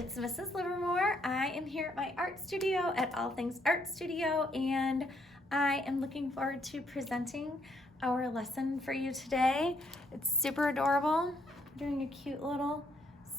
it's Mrs. Livermore. I am here at my art studio at All Things Art Studio, and I am looking forward to presenting our lesson for you today. It's super adorable. I'm doing a cute little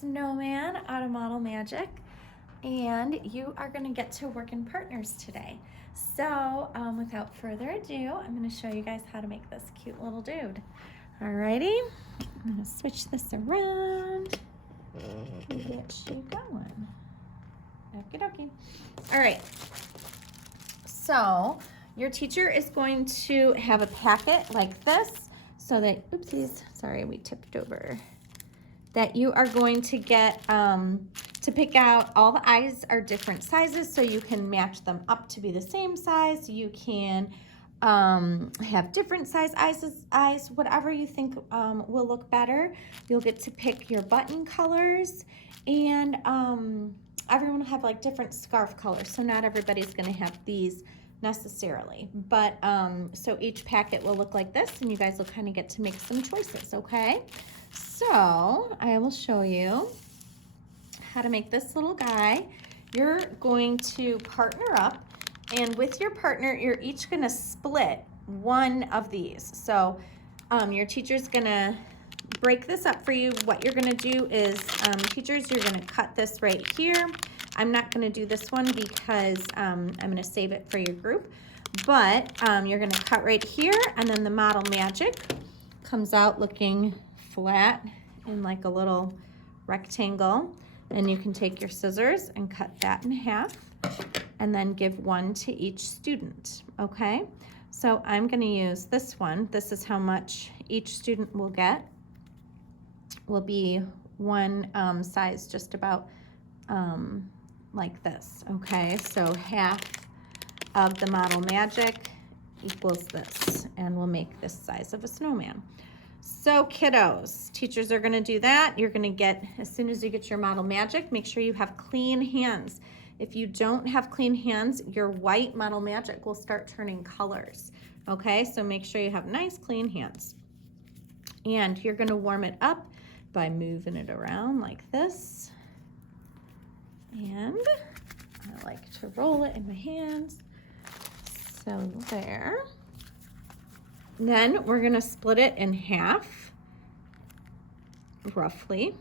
snowman out of Model Magic, and you are going to get to work in partners today. So without further ado, I'm going to show you guys how to make this cute little dude. Alrighty, I'm going to switch this around. Get you going. Okie dokie. All right. So your teacher is going to have a packet like this so that, oopsies, sorry, we tipped over, that you are going to get to pick out. All the eyes are different sizes, so you can match them up to be the same size. You can have different size eyes, whatever you think will look better. You'll get to pick your button colors, and everyone will have like different scarf colors, so not everybody's going to have these necessarily, but so each packet will look like this, and you guys will kind of get to make some choices. Okay, so I will show you how to make this little guy. You're going to partner up, and with your partner, you're each gonna split one of these. So your teacher's gonna break this up for you. What you're gonna do is, teachers, you're gonna cut this right here. I'm not gonna do this one because I'm gonna save it for your group, but you're gonna cut right here, and then the Model Magic comes out looking flat in like a little rectangle, and you can take your scissors and cut that in half, and then give one to each student. Okay, so I'm going to use this one. This is how much each student will get. Will be one size, just about like this. Okay, so half of the Model Magic equals this, and we'll make this size of a snowman. So kiddos, teachers are going to do that. You're going to get, as soon as you get your Model Magic, make sure you have clean hands. If you don't have clean hands, your white Model Magic will start turning colors. Okay, so make sure you have nice clean hands. And you're going to warm it up by moving it around like this. And I like to roll it in my hands. So there. Then we're going to split it in half, roughly.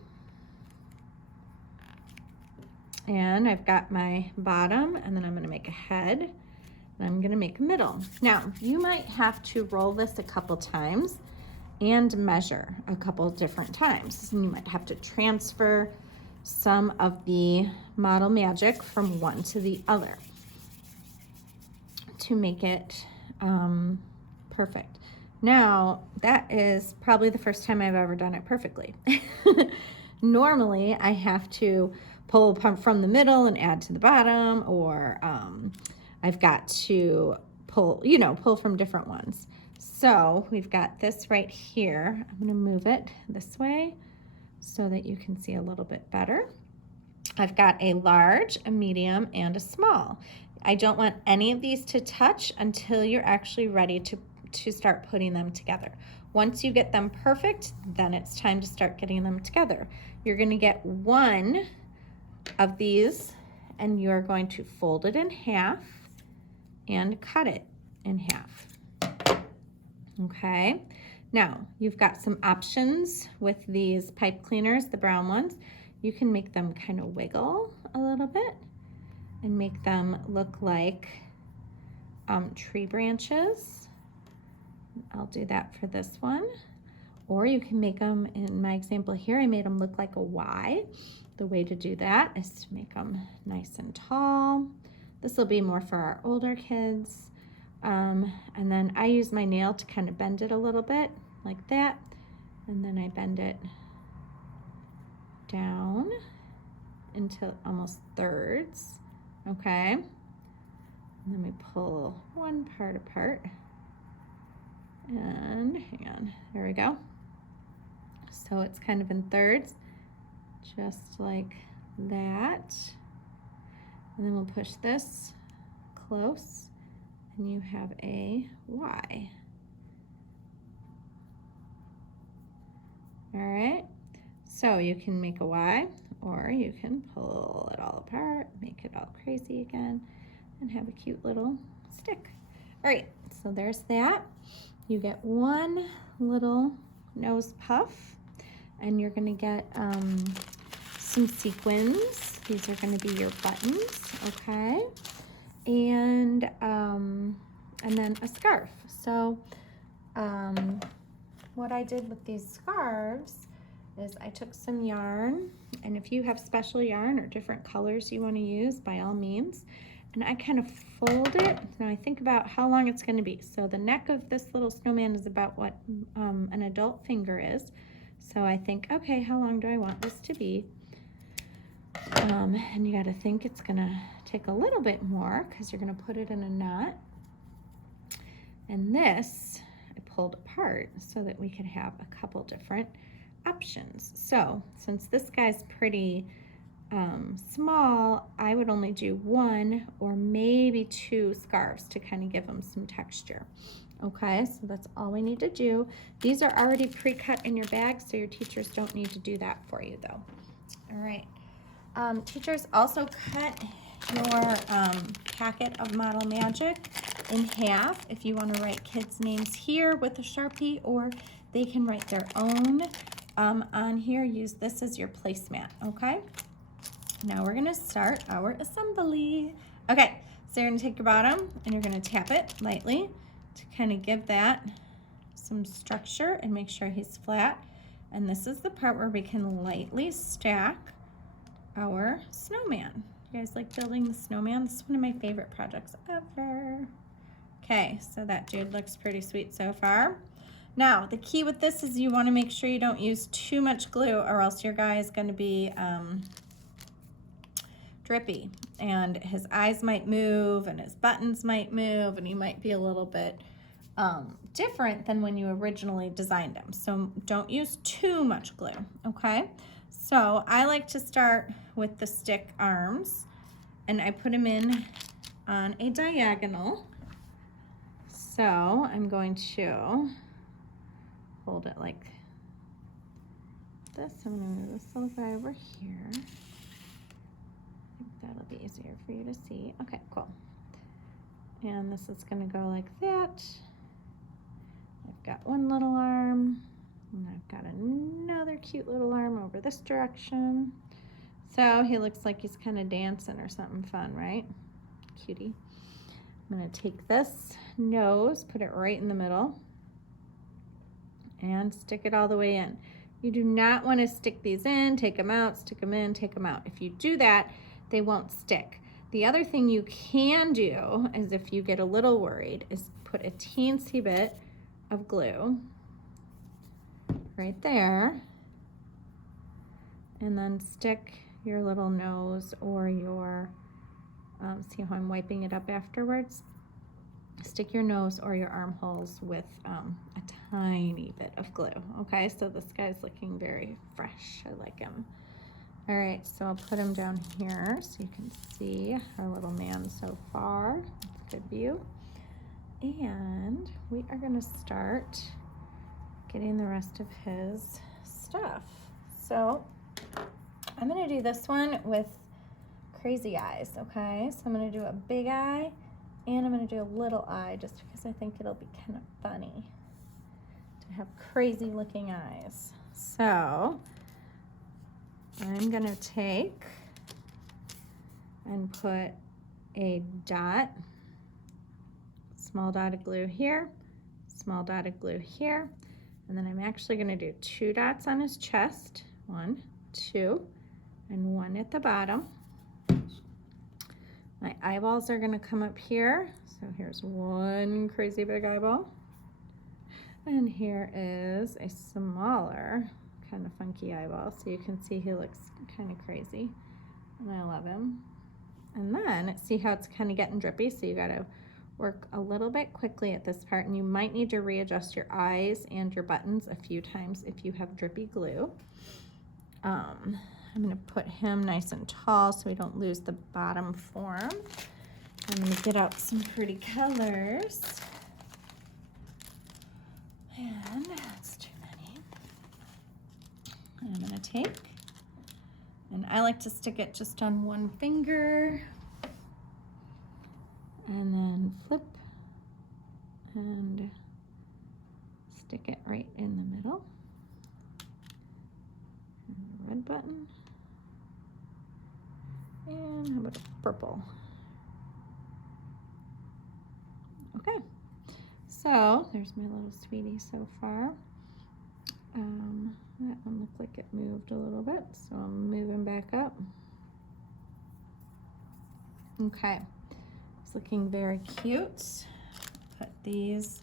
And I've got my bottom, and then I'm going to make a head, and I'm going to make a middle. Now, you might have to roll this a couple times and measure a couple different times. And you might have to transfer some of the Model Magic from one to the other to make it perfect. Now, that is probably the first time I've ever done it perfectly. Normally, I have to pull from the middle and add to the bottom, or I've got to pull from different ones. So we've got this right here. I'm going to move it this way so that you can see a little bit better. I've got a large, a medium, and a small. I don't want any of these to touch until you're actually ready to start putting them together. Once you get them perfect, then it's time to start getting them together. You're going to get one of these, and you're going to fold it in half and cut it in half. Okay, now you've got some options with these pipe cleaners, the brown ones. You can make them kind of wiggle a little bit and make them look like tree branches. I'll do that for this one. Or you can make them, in my example here, I made them look like a Y. The way to do that is to make them nice and tall. This will be more for our older kids. And then I use my nail to kind of bend it a little bit like that. And then I bend it down into almost thirds. Okay. And then we pull one part apart. And hang on, there we go. So it's kind of in thirds, just like that. And then we'll push this close, and you have a Y. All right, So you can make a Y, or you can pull it all apart, make it all crazy again, and have a cute little stick. All right, so there's that. You get one little nose puff, and you're gonna get some sequins. These are gonna be your buttons, okay? And then a scarf. So what I did with these scarves is I took some yarn, and if you have special yarn or different colors you want to use, by all means, and I kind of fold it. Now I think about how long it's going to be. So the neck of this little snowman is about what an adult finger is. So I think, okay, how long do I want this to be? And you got to think it's going to take a little bit more because you're going to put it in a knot. And this I pulled apart so that we could have a couple different options. So since this guy's pretty small, I would only do one or maybe two scarves to kind of give them some texture. Okay, so that's all we need to do. These are already pre-cut in your bag, so your teachers don't need to do that for you though. All right. Teachers also cut your packet of Model Magic in half if you want to write kids' names here with a Sharpie, or they can write their own on here. Use this as your placemat, okay? Now we're gonna start our assembly. Okay, so you're gonna take your bottom and you're gonna tap it lightly to kind of give that some structure and make sure he's flat. And this is the part where we can lightly stack our snowman. You guys like building the snowman? This is one of my favorite projects ever. Okay, so that dude looks pretty sweet so far. Now, the key with this is you want to make sure you don't use too much glue, or else your guy is going to be drippy, and his eyes might move and his buttons might move, and he might be a little bit different than when you originally designed him. So don't use too much glue, okay? So I like to start with the stick arms, and I put them in on a diagonal. So I'm going to hold it like this. I'm going to move this little guy over here. I think that'll be easier for you to see. Okay, cool. And this is going to go like that. I've got one little arm, and I've got another cute little arm over this direction. So he looks like he's kind of dancing or something fun, right? Cutie. I'm going to take this nose, put it right in the middle, and stick it all the way in. You do not want to stick these in, take them out, stick them in, take them out. If you do that, they won't stick. The other thing you can do is, if you get a little worried, is put a teensy bit of glue right there, and then stick your little nose or your, see how I'm wiping it up afterwards? Stick your nose or your armholes with a tiny bit of glue, okay? So this guy's looking very fresh. I like him. All right, so I'll put him down here so you can see our little man so far. That's a good view. And we are gonna start getting the rest of his stuff. So I'm gonna do this one with crazy eyes, okay? So I'm gonna do a big eye, and I'm gonna do a little eye, just because I think it'll be kind of funny to have crazy looking eyes. So I'm gonna take and put a dot, small dot of glue here, small dot of glue here, and then I'm actually gonna do 2 dots on his chest, 1, 2, and 1 at the bottom. My eyeballs are gonna come up here. So here's one crazy big eyeball. And here is a smaller, kind of funky eyeball. So you can see he looks kind of crazy, and I love him. And then see how it's kind of getting drippy, so you gotta work a little bit quickly at this part, and you might need to readjust your eyes and your buttons a few times if you have drippy glue. I'm gonna put him nice and tall so we don't lose the bottom form. I'm gonna get out some pretty colors. And that's too many. I'm gonna gonna take, and I like to stick it just on one finger, and then flip and stick it right in the middle. And the red button. And how about a purple? Okay, so there's my little sweetie so far. That one looked like it moved a little bit, so I'm moving back up. Okay, it's looking very cute. Put these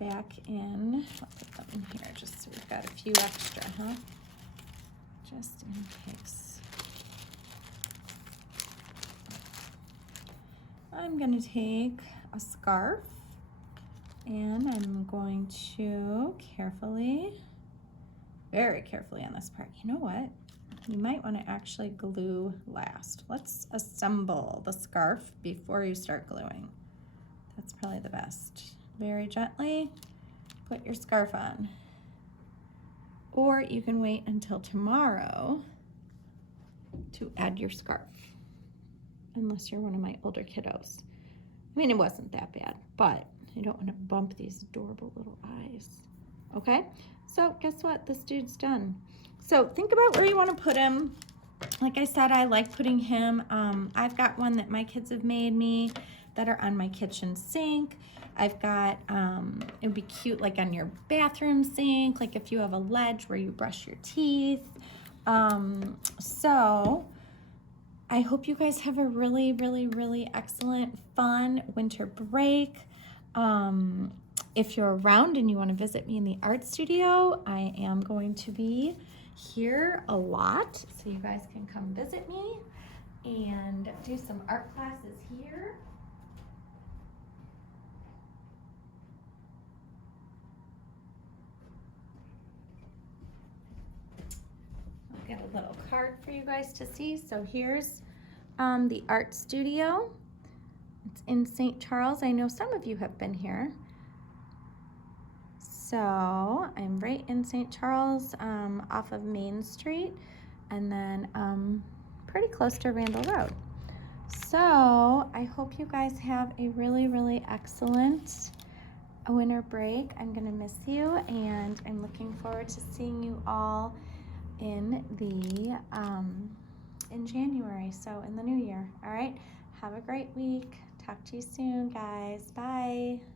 back in. I'll put them in here just so we've got a few extra, huh? Just in case. I'm going to take a scarf and I'm going to carefully, very carefully on this part. You know what? You might want to actually glue last. Let's assemble the scarf before you start gluing. That's probably the best. Very gently put your scarf on. Or you can wait until tomorrow to add your scarf, unless you're one of my older kiddos. I mean, it wasn't that bad, but I don't want to bump these adorable little eyes. Okay, so guess what? This dude's done. So think about where you want to put him. Like I said, I like putting him. I've got one that my kids have made me that are on my kitchen sink. I've got, it would be cute like on your bathroom sink, like if you have a ledge where you brush your teeth. So I hope you guys have a really, really, really excellent, fun winter break. If you're around and you want to visit me in the art studio, I am going to be here a lot, so you guys can come visit me and do some art classes here. I'll get a little card for you guys to see. So here's the art studio. It's in St. Charles. I know some of you have been here. So I'm right in St. Charles, off of Main Street, and then pretty close to Randall Road. So I hope you guys have a really, really excellent winter break. I'm gonna miss you, and I'm looking forward to seeing you all in the in January, so in the new year. All right, have a great week. Talk to you soon, guys. Bye.